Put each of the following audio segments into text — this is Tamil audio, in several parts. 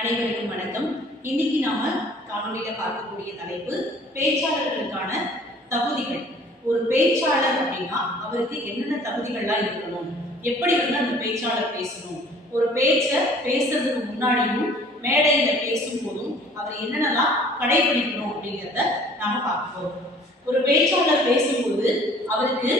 அனைவருக்கும் வணக்கம். இன்னைக்கு நாம காணொலியில பார்க்கக்கூடிய தலைப்பு பேச்சாளர்களுக்கான தகுதிகள். ஒரு பேச்சாளர் அப்படின்னா அவருக்கு என்னென்ன தகுதிகள்லாம் இருக்கணும், எப்படி அந்த பேச்சாளர் பேசணும், ஒரு பேச்சை பேசுறதுக்கு முன்னாடியும் மேடையில பேசும் போதும் அவர் என்னென்னலாம் கடைபிடிக்கணும் அப்படிங்கிறத நாம பார்க்க போறோம். ஒரு பேச்சாளர் பேசும்போது அவருக்கு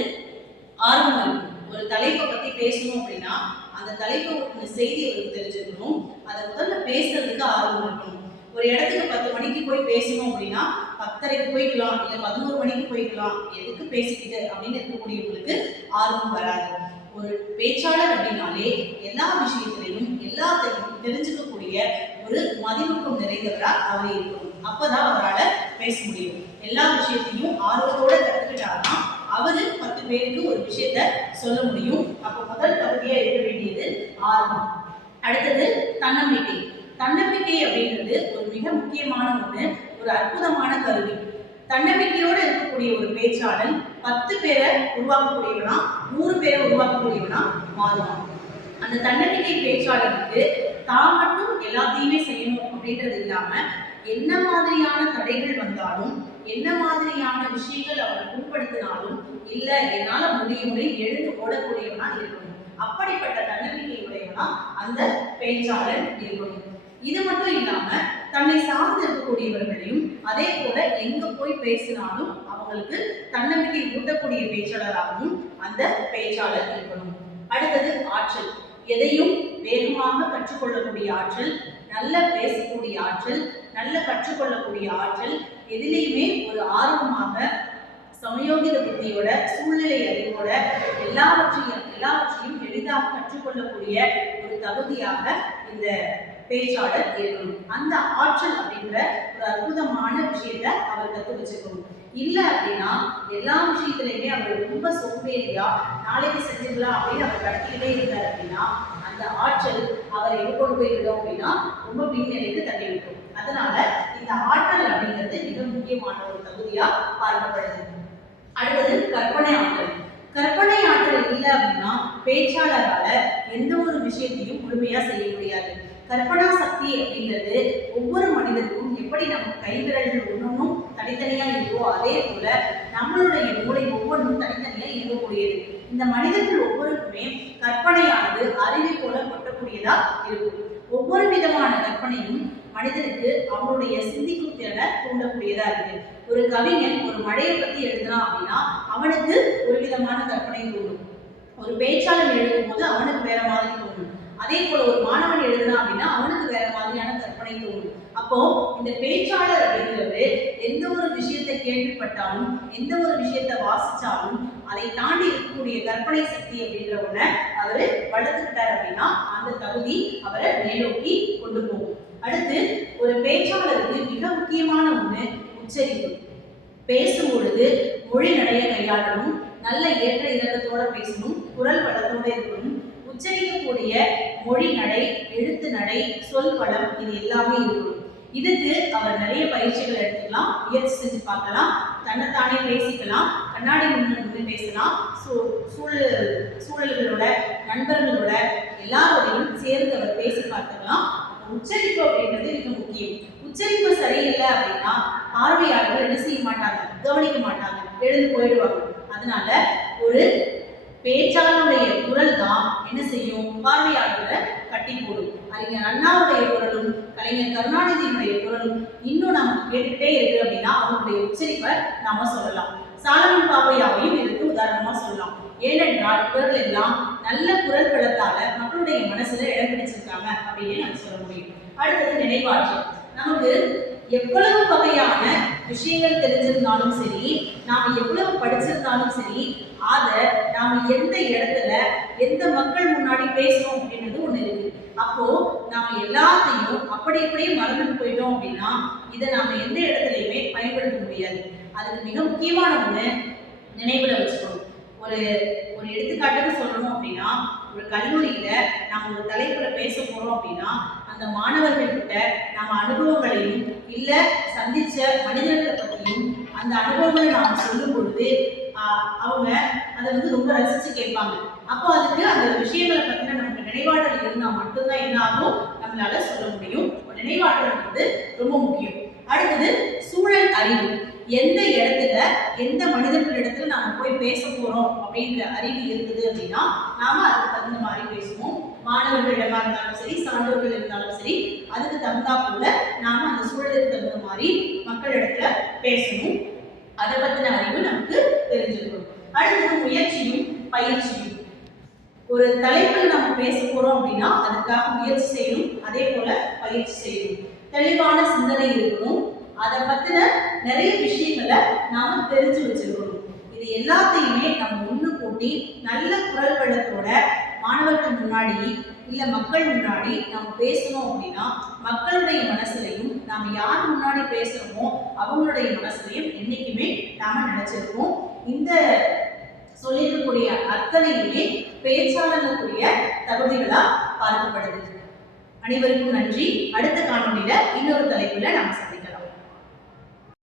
ஆர்வம் இருக்கும். ஒரு தலைப்பை பத்தி பேசணும் அப்படின்னா அந்த தலைப்பை ஒரு செய்தி அவருக்கு தெரிஞ்சிருக்கணும். அதை முதல்ல பேசுறதுக்கு ஆர்வம் இருக்கணும். ஒரு இடத்துக்கு 10 மணிக்கு போய் பேசணும் அப்படின்னா 10:30க்கு போய்க்கலாம், இல்லை 11 மணிக்கு போய்க்கலாம், எதுக்கு பேசிக்கிட்டு அப்படின்னு இருக்கக்கூடியவங்களுக்கு ஆர்வம் வராது. ஒரு பேச்சாளர் அப்படின்னாலே எல்லா விஷயத்திலையும் எல்லாத்தையும் தெரிஞ்சுக்கக்கூடிய ஒரு மதிநுட்பம் நிறைந்தவரா அவர் இருக்கணும். அப்பதான் அவரால் பேச முடியும். எல்லா விஷயத்தையும் ஆர்வத்தோட கற்றுக்கிட்டாருன்னா அவரு 10 பேருக்கு ஒரு விஷயத்த சொல்ல முடியும். அப்ப முதல் தகுதியா இருக்க வேண்டியது ஆர்வம். அடுத்தது தன்னம்பிக்கை. தன்னம்பிக்கை அப்படின்றது ஒரு மிக முக்கியமான ஒண்ணு, ஒரு அற்புதமான கருவி. தன்னம்பிக்கையோடு இருக்கக்கூடிய ஒரு பேச்சாளர் 10 பேரை உருவாக்கக்கூடியவனா 100 பேரை உருவாக்கக்கூடியவனா மாறுவான். அந்த தன்னம்பிக்கை பேச்சாளருக்கு தான் மட்டும் எல்லாத்தையுமே செய்யணும் அப்படின்றது இல்லாம என்ன மாதிரியான தடைகள் வந்தாலும், என்ன மாதிரியான விஷயங்கள் அவரை புண்படுத்தினாலும் இல்ல என்னால முடியும் எழுந்து ஓடக்கூடியவனா இருக்கணும். அப்படிப்பட்ட தன்னம்பிக்கை உடையவனா அந்த பேச்சாளர் இருக்கணும். இது மட்டும் இல்லாம தன்னை சார்ந்து இருக்கக்கூடியவர்களையும் அதே போல எங்க போய் பேசினாலும் அவங்களுக்கு தன்னம்பிக்கை ஊட்டக்கூடிய பேச்சாளராகவும் அந்த பேச்சாளர் இருக்கணும். அடுத்தது ஆற்றல். எதையும் வேகமாக கற்றுக்கொள்ளக்கூடிய ஆற்றல், நல்ல பேசக்கூடிய ஆற்றல், நல்ல கற்றுக்கொள்ளக்கூடிய ஆற்றல், எதிலையுமே ஒரு ஆர்வமாக சமயோகித புத்தியோட சூழ்நிலை அறிவோட எல்லாவற்றையும் எளிதாக கற்றுக்கொள்ளக்கூடிய ஒரு தகுதியாக இந்த பேச்சாளர் இருக்கணும். அந்த ஆற்றல் அப்படின்ற ஒரு அற்புதமான விஷயத்த அவர் கற்று வச்சுக்கணும். இல்லை அப்படின்னா எல்லா விஷயத்திலையுமே அவர் ரொம்ப சோம்பேறியா நாளைக்கு செஞ்சுக்கலாம் அப்படின்னு அவர் கடத்திக்கிட்டே இருந்தார் அப்படின்னா அந்த ஆற்றல் அவரை எங்க கொண்டு போய்விடும் அப்படின்னா ரொம்ப பின்னணிக்கு தள்ளி விட்டோம். அதனால இந்த ஆற்றல் அப்படிங்கிறது மிக முக்கியமான ஒரு தகுதியா பார்க்கப்படுது. அடுத்தது கற்பனை ஆற்றல். கற்பனை ஆற்றல் இல்லை அப்படின்னா பேச்சாளரால எந்த ஒரு விஷயத்தையும் முழுமையா செய்ய முடியாது. கற்பனா சக்தி அப்படிங்கிறது ஒவ்வொரு மனிதருக்கும் எப்படி நம்ம கைவிரல்கள் ஒவ்வொன்றும் தனித்தனியா இருக்கோ அதே போல நம்மளுடைய மூளை ஒவ்வொன்றும் தனித்தனியா இயங்கக்கூடியது. இந்த மனிதர்கள் ஒவ்வொருக்குமே கற்பனையானது அறிவை போல கொட்டக்கூடியதா இருக்கும். ஒவ்வொரு விதமான கற்பனையும் மனிதனுக்கு அவனுடைய சிந்திக்கும் திறனை தூண்டக்கூடியதா இருக்கு. ஒரு கவிஞன் ஒரு மழையை பத்தி எழுதுறான் அப்படின்னா அவனுக்கு ஒரு விதமான கற்பனை தோணும். ஒரு பேச்சாளர் எழுதும் போது அவனுக்கு வேற மாதிரி தோணும். அதே போல ஒரு மாணவன் எழுதுறான் அப்படின்னா அவனுக்கு வேற மாதிரியான கற்பனை தோணும். அப்போ இந்த பேச்சாளர் அப்படிங்கிறது எந்த ஒரு விஷயத்தை கேள்விப்பட்டாலும் எந்த ஒரு விஷயத்தை வாசிச்சாலும் அதை தாண்டி இருக்கக்கூடிய கற்பனை சக்தி அப்படின்ற ஒண்ண அவரு வளர்த்துக்கிட்டார் அப்படின்னா அந்த தகுதி அவரை மேலோக்கி கொண்டு போகும். அடுத்து ஒரு பேச்சாளருக்கு மிக முக்கியமான ஒண்ணு உச்சரிப்பு. பேசும் பொழுது மொழி நடைய கையாளணும், நல்ல ஏற்ற இறக்கத்தோட பேசணும், குரல் வளத்தோட இருக்கணும். உச்சரிக்கக்கூடிய மொழி நடை, எழுத்து நடை, சொல் வளம் இது எல்லாமே இருக்கணும். இதுக்கு அவர் நிறைய பயிற்சிகள் எடுத்துக்கலாம், முயற்சி செஞ்சு பார்க்கலாம், தன்னைத்தானே பேசிக்கலாம், கண்ணாடி முன்னு பேசலாம், சூழல்களோட நண்பர்களோட எல்லாரோடையும் சேர்ந்து அவர் பேசி பார்த்துக்கலாம். உச்சரிப்பு அப்படின்றது மிக முக்கியம். உச்சரிப்பு சரியில்லை அப்படின்னா பார்வையாளர்கள் என்ன செய்ய மாட்டாங்க, கவனிக்க மாட்டாங்க, எழுந்து போயிடுவாங்க. அதனால ஒரு பேச்சாளருடைய குரல் தான் என்ன செய்யும், பார்வையாளர்களை கட்டி போடும். அறிஞர் அண்ணாவுடைய குரலும் கலைஞர் கருணாநிதியினுடைய குரலும் இன்னும் நம்ம கேட்டுக்கிட்டே இருக்கு அப்படின்னா அவங்களுடைய உச்சரிப்பை நாம சொல்லலாம். சாலமன் பாப்பையாவையும் இதுக்கு உதாரணமா சொல்லலாம். ஏனென்றால் இவர்கள் எல்லாம் நல்ல குரல் வளத்தால மக்களுடைய மனசுல இடம் பிடிச்சிருக்காங்க அப்படின்னு நம்ம சொல்ல முடியும். அடுத்தது நினைவாற்றல். நமக்கு எவ்வளவு வகையான விஷயங்கள் தெரிஞ்சிருந்தாலும் சரி, நாம எவ்வளவு படிச்சிருந்தாலும் சரி, அதை நாம எந்த இடத்துல எந்த மக்கள் முன்னாடி பேசணும் அப்படின்றது ஒண்ணு இருக்கு. அப்போ நாம எல்லாத்தையும் அப்படியே மறந்துட்டு போயிட்டோம் அப்படின்னா இதை நாம எந்த இடத்துலையுமே பயன்படுத்த முடியாது. அதுக்கு மிக முக்கியமான ஒண்ணு நினைவுல வச்சுக்கணும். ஒரு ஒரு எடுத்துக்காட்டுக்கு சொல்லணும் அப்படின்னா ஒரு கல்லூரியில நாம ஒரு தலைப்புல பேச போறோம் அப்படின்னா அந்த மாணவர்கள் கிட்ட நம்ம அனுபவங்களையும் இல்ல சந்திச்ச மனிதர்களை பற்றியும் அந்த அனுபவங்களை நாம சொல்லும் பொழுது அவங்க அதை ரொம்ப ரசிச்சு கேட்பாங்க. அப்போ அதுக்கு அந்த விஷயங்களை பத்தின நமக்கு நினைவாற்றல் இருந்தால் மட்டும்தான் என்ன ஆகும், நம்ம நம்மளால சொல்ல முடியும். நினைவாற்றல் வந்து ரொம்ப முக்கியம். அடுத்தது சூழல் அறிவு. எந்த இடத்துல எந்த மனிதர்களிடத்துல நாம போய் பேச போறோம் அப்படின்ற அறிவு இருக்குது அப்படின்னா நாம அதுக்கு தகுந்த மாதிரி பேசுவோம். மாணவர்களிடமா இருந்தாலும் சரி, சான்றோர்கள் இருந்தாலும் சரி, அதுக்கு தகுந்தாப்புல நாம அந்த சூழலுக்கு தகுந்த மாதிரி மக்களிடத்துல பேசணும். அதை பத்தின அறிவு நமக்கு தெரிஞ்சிருக்கணும். அடுத்தது முயற்சியும் பயிற்சியும். ஒரு தலைப்பில் நம்ம பேச போறோம் அப்படின்னா அதுக்காக முயற்சி செய்யணும், அதே போல பயிற்சி செய்யணும். தெளிவான சிந்தனை இருக்கணும், அதை பத்தின நிறைய விஷயங்களை நாம தெரிஞ்சு வச்சிருக்கணும். இது எல்லாத்தையுமே நம்ம ஒண்ணு கூட்டி நல்ல குரல் வளத்தோட மாணவர்கள் முன்னாடி இல்ல மக்கள் முன்னாடி நம்ம பேசணும் அப்படின்னா மக்களுடைய மனசுலையும் நாம யார் முன்னாடி பேசுறோமோ அவங்களுடைய மனசுலையும் என்னைக்குமே நாம நினைச்சிருக்கோம். இந்த சொல்லிருக்கக்கூடிய அத்தனையுமே பேச்சாளர்களுக்குரிய தகுதிகளா பார்க்கப்படுது. அனைவருக்கும் நன்றி. அடுத்த காணொலியில இன்னொரு தலைப்புல நாம சந்திக்கலாம்.